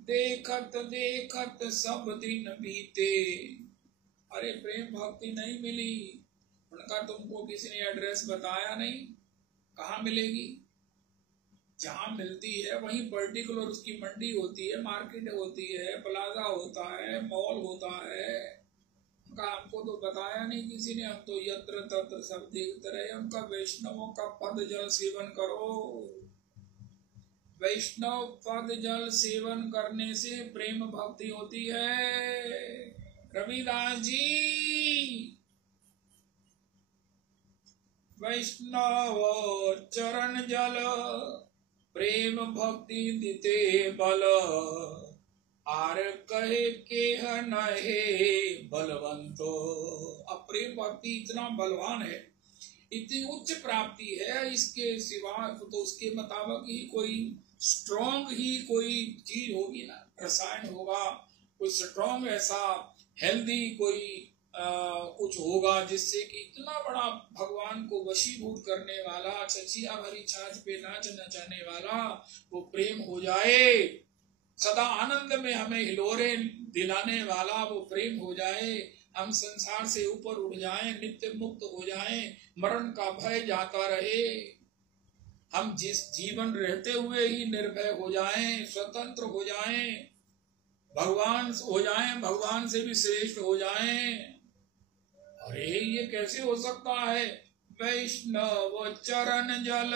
देखत देखत सब दिन बीते। अरे प्रेम भक्ति नहीं मिली, उनका तुमको किसी ने एड्रेस बताया नहीं, कहाँ मिलेगी? जहाँ मिलती है वहीं पर्टिकुलर उसकी मंडी होती है, मार्केट होती है, प्लाजा होता है, मॉल होता है। उनका हमको तो बताया नहीं किसी ने, हम तो यत्र तत्र सब देखते रहे। उनका वैष्णवों का पद जल सेवन करो। वैष्णव पद जल सेवन करने से प्रेम भक्ति होती है। रविदास जी वैष्णव चरण जल प्रेम भक्ति दिते बल, आर कहे के नहे बलवंतो। अब प्रेम भक्ति इतना बलवान है, इतनी उच्च प्राप्ति है, इसके सिवा तो उसके मुताबिक ही कोई स्ट्रॉन्ग ही कोई चीज होगी ना, रसायन होगा, कोई स्ट्रॉन्ग ऐसा हेल्दी कोई कुछ होगा जिससे कि इतना बड़ा भगवान को वशीभूत करने वाला, छछिया भरी छाछ पे नाच नचाने वाला वो प्रेम हो जाए, सदा आनंद में हमें हिलोरे दिलाने वाला वो प्रेम हो जाए, हम संसार से ऊपर उठ जाएं, नित्य मुक्त हो जाएं, मरण का भय जाता रहे, हम जिस जीवन रहते हुए ही निर्भय हो जाएं, स्वतंत्र हो जाएं, भगवान हो जाएं, भगवान से भी श्रेष्ठ हो जाएं। अरे ये कैसे हो सकता है? वैष्णव चरण जल,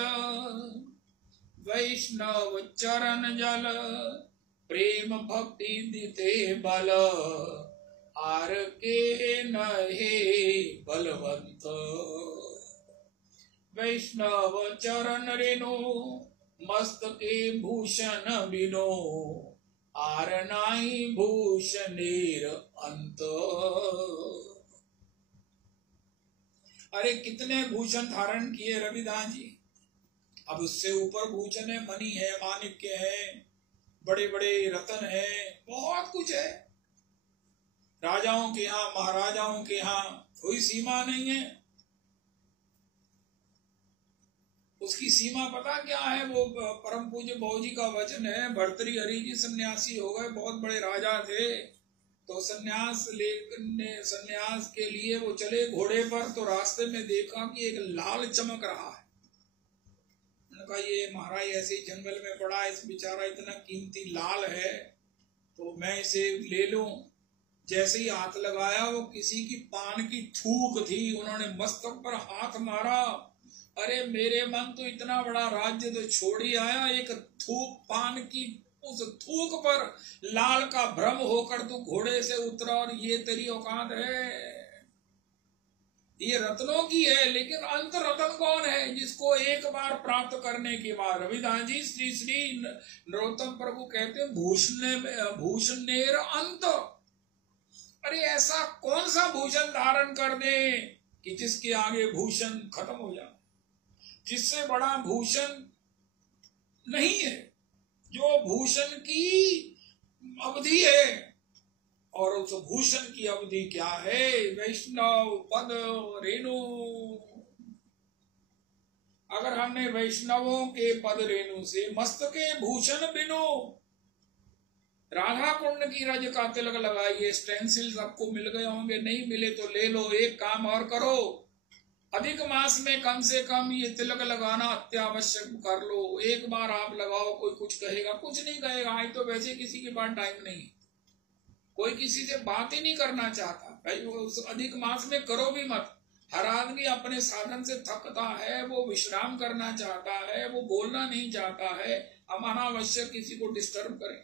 वैष्णव चरण जल, प्रेम भक्ति दिते बल, आर के नहे बलवंत। वैष्णव चरण रेणु, मस्तके भूषण बिनो, आर नाहि भूषणेर अंत। अरे कितने भूषण धारण किए रविदास जी, अब उससे ऊपर भूषण है, मणि है, माणिक्य है, बड़े बड़े रतन है, बहुत कुछ है। राजाओं के यहाँ, महाराजाओं के यहाँ कोई सीमा नहीं है। उसकी सीमा पता क्या है? वो परम पूज्य बहु जी का वचन है, भर्तृहरि हरि जी सन्यासी हो गए, बहुत बड़े राजा थे, तो सन्यास के लिए वो चले घोड़े पर, तो रास्ते में देखा कि एक लाल चमक रहा है। उन्होंने कहा ये महाराज ऐसे ही जंगल में पड़ा है, इस बेचारा इतना कीमती लाल है, तो मैं इसे ले लूं। जैसे ही हाथ लगाया, वो किसी की पान की थूक थी, उन्होंने मस्तक पर हाथ मारा। अरे मेरे मन तो इतना बड़ा राज्य तो छोड़ ही आया, एक थूक पान की, उस थूक पर लाल का भ्रम होकर तू घोड़े से उतरा, और ये तेरी औकात है? ये रत्नों की है, लेकिन अंत रत्न कौन है? जिसको एक बार प्राप्त करने के बाद, रविदास जी श्री श्री नरोत्तम प्रभु कहते हैं भूषणेर अंत। अरे ऐसा कौन सा भूषण धारण कर दे कि जिसके आगे भूषण खत्म हो जाए? जिससे बड़ा भूषण नहीं है, जो भूषण की अवधि है। और उस भूषण की अवधि क्या है? वैष्णव पद रेणु। अगर हमने वैष्णवों के पद रेणु से मस्तके भूषण बिनो, राधा कुंड की रज का तिलक लगाइए। स्टेंसिल्स आपको मिल गए होंगे, नहीं मिले तो ले लो। एक काम और करो, अधिक मास में कम से कम ये तिलक लगाना अत्यावश्यक कर लो। एक बार आप लगाओ, कोई कुछ कहेगा? कुछ नहीं कहेगा। आज तो वैसे किसी के पास टाइम नहीं, कोई किसी से बात ही नहीं करना चाहता भाई। उस अधिक मास में करो भी मत। हर आदमी अपने साधन से थकता है, वो विश्राम करना चाहता है, वो बोलना नहीं चाहता है, हम अनावश्यक किसी को डिस्टर्ब करें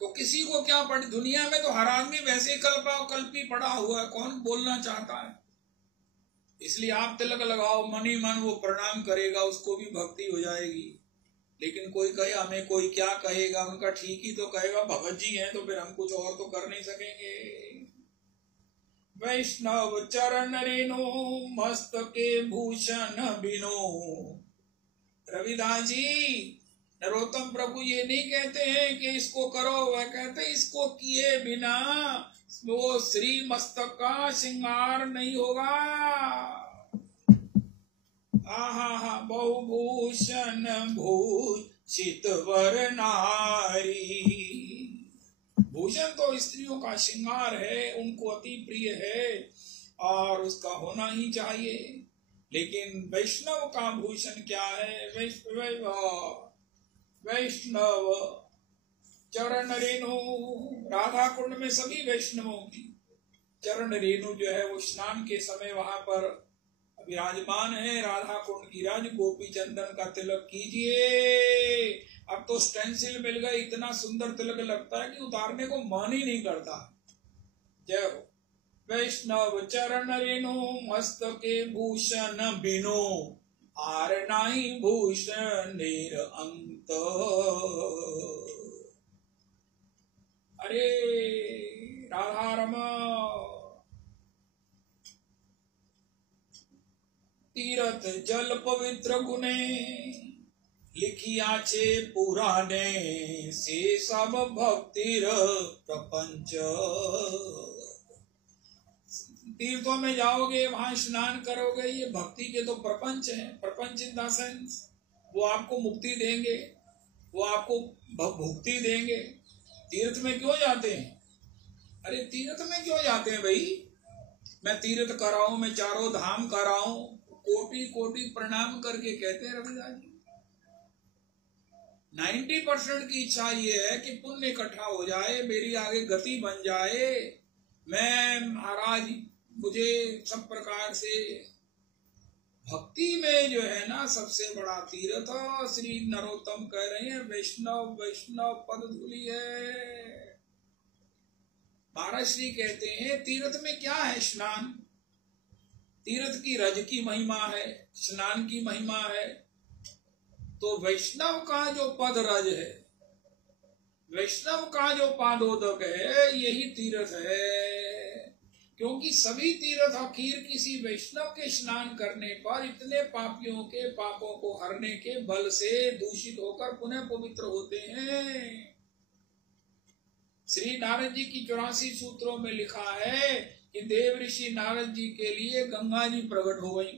तो किसी को क्या पड़े? दुनिया में तो हर आदमी वैसे ही कल्पी पड़ा हुआ है, कौन बोलना चाहता है? इसलिए आप तिलक लगाओ, मन ही मन वो प्रणाम करेगा, उसको भी भक्ति हो जाएगी। लेकिन कोई कहे हमें कोई क्या कहेगा, उनका ठीक ही तो कहेगा, भगत जी हैं तो फिर हम कुछ और तो कर नहीं सकेंगे। वैष्णव चरण रेणु, मस्तके भूषण बिनो। रविदास जी नरोत्तम प्रभु ये नहीं कहते हैं कि इसको करो, वह कहते हैं इसको किए बिना वो श्री मस्तक का श्रृंगार नहीं होगा। आहा बहुभूषण भूषित वर नारी। भूषण तो स्त्रियों का श्रृंगार है, उनको अति प्रिय है और उसका होना ही चाहिए। लेकिन वैष्णव का भूषण क्या है? वैष्णव चरण रेणु। राधा कुंड में सभी वैष्णवों की चरण रेणु जो है वो स्नान के समय वहां पर विराजमान है। राधा कुंड की राज गोपी चंदन का तिलक कीजिए। अब तो स्टेंसिल मिल गए, इतना सुंदर तिलक लगता है कि उतारने को मन ही नहीं करता। जय हो। वैष्णव चरण रेणु, मस्तके भूषण बिनो, आर नाहि भूषणेर अंत। अरे राधा रमा, तीरथ जल पवित्र गुने, लिखिया छे पुराणे, से सब भक्तिर प्रपंच। तीर्थों में जाओगे, वहां स्नान करोगे, ये भक्ति के तो प्रपंच हैं। प्रपंच इन द सेंस वो आपको मुक्ति देंगे, वो आपको भुक्ति देंगे। तीर्थ में क्यों जाते हैं? अरे तीर्थ में क्यों जाते हैं भाई? मैं तीर्थ कराऊं, मैं चारों धाम कराऊं, कोटि कोटि प्रणाम करके कहते हैं रविदास जी। 90% की इच्छा ये है कि पुण्य इकट्ठा हो जाए, मेरी आगे गति बन जाए, मैं महाराज मुझे सब प्रकार से भक्ति में जो है ना सबसे बड़ा तीर्थ श्री नरोत्तम कह रहे हैं वैष्णव वैष्णव पद धूलि है। महाराज श्री कहते हैं तीर्थ में क्या है? स्नान। तीर्थ की रज की महिमा है, स्नान की महिमा है। तो वैष्णव का जो पद रज है, वैष्णव का जो पादोदक है, यही तीर्थ है। क्योंकि सभी तीर्थ आखिर किसी वैष्णव के स्नान करने पर इतने पापियों के पापों को हरने के बल से दूषित होकर पुनः पवित्र होते हैं। श्री नारद जी की 84 सूत्रों में लिखा है कि देव ऋषि नारद जी के लिए गंगा जी प्रकट हो गई।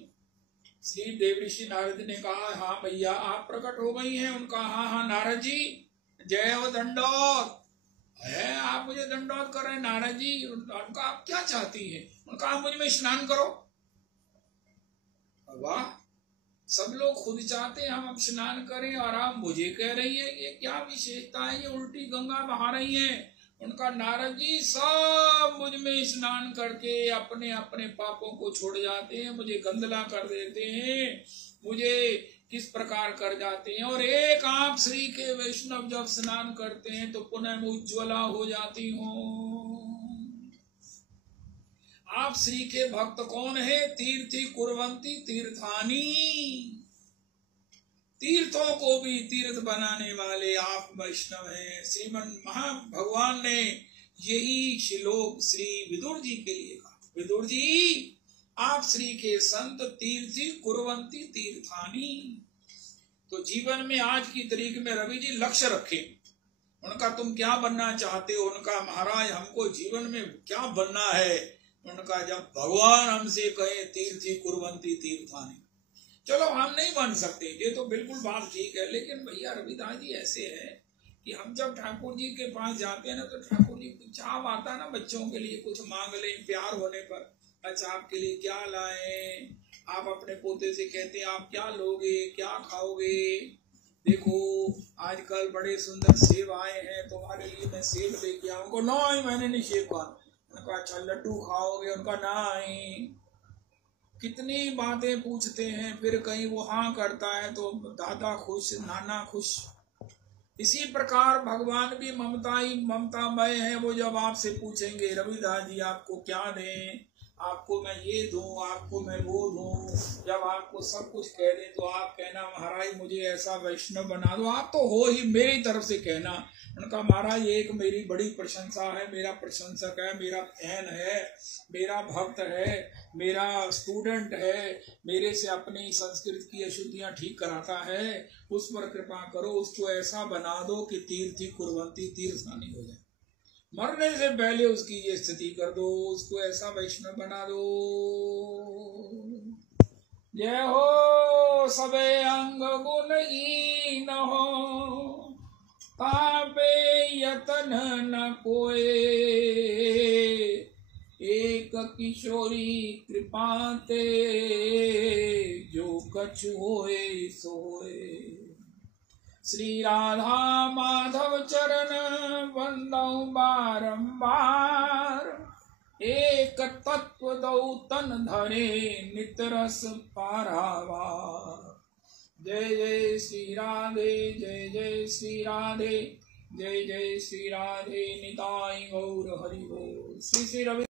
श्री देव ऋषि नारद ने कहा हाँ भैया आप प्रकट हो गई हैं। उनका हाँ नारद जी जय हो दंडोत है, आप मुझे दंडोत कर रहे हैं नारद जी। उनका आप क्या चाहती हैं? उनका आप मुझ में स्नान करो। वाह, सब लोग खुद चाहते हैं हम अब स्नान करें और आप मुझे कह रही है, ये क्या विशेषता है? ये उल्टी गंगा बहा रही है। उनका नारद जी सब मुझ में स्नान करके अपने अपने पापों को छोड़ जाते हैं, मुझे गंदला कर देते हैं, मुझे किस प्रकार कर जाते हैं। और एक आप श्री के वैष्णव जब स्नान करते हैं तो पुनः उज्ज्वला हो जाती हूँ। आप श्री के भक्त कौन है? तीर्थी कुर्वंती तीर्थानी। तीर्थों को भी तीर्थ बनाने वाले आप वैष्णव हैं। श्रीमन भगवान ने यही श्लोक श्री विदुर जी के लिए कहा। विदुर जी आप श्री के संत तीर्थी कुर्वंती तीर्थानी। तो जीवन में आज की तारीख में रवि जी लक्ष्य रखे। उनका तुम क्या बनना चाहते हो? उनका महाराज हमको जीवन में क्या बनना है? उनका जब भगवान हमसे कहे तीर्थी कुर्वंती तीर्थानी, चलो हम नहीं बन सकते, ये तो बिल्कुल बात ठीक है। लेकिन भैया रविदास जी ऐसे है कि हम जब ठाकुर जी के पास जाते हैं ना तो ठाकुर जी को चाव आता है ना बच्चों के लिए कुछ मांग लें प्यार होने पर। अच्छा आपके लिए क्या लाएं? आप अपने पोते से कहते हैं आप क्या लोगे, क्या खाओगे? देखो आजकल बड़े सुंदर सेब आए हैं, तुम्हारे लिए मैं सेब लेके आऊंगा। नहीं मैंने नहीं सेब खाना। उनका अच्छा लड्डू खाओगे? उनका नहीं। कितनी बातें पूछते हैं, फिर कहीं वो हाँ करता है तो दादा खुश, नाना खुश। इसी प्रकार भगवान भी ममतामय है। वो जब आपसे पूछेंगे रविदास जी आपको क्या दें, आपको मैं ये दूं, आपको मैं वो दूं, जब आपको सब कुछ कह दें तो आप कहना महाराज मुझे ऐसा वैष्णव बना दो। आप तो हो ही, मेरी तरफ से कहना। उनका महाराज एक मेरी बड़ी प्रशंसा है, मेरा प्रशंसक है, मेरा फैन है, मेरा भक्त है, मेरा स्टूडेंट है, मेरे से अपनी संस्कृत की अशुद्धियां ठीक कराता है, उस पर कृपा करो, उसको ऐसा बना दो कि तीर्थी कुर्वंती तीर्थानी हो जाए। मरने से पहले उसकी ये स्थिति कर दो, उसको ऐसा वैष्णव बना दो। जय हो सबे अंग गुणहीन हो, तापे यतन न कोय, एक किशोरी कृपाते, जो कछु होए सोए। श्री राधा माधव चरण वंदौ बारंबार, एक तत्व दौ तन धरे नित रस पारावार। जय जय श्री राधे, जय जय श्री राधे, जय जय श्री राधे, निताई गौर हरि बोल। श्री श्री रवि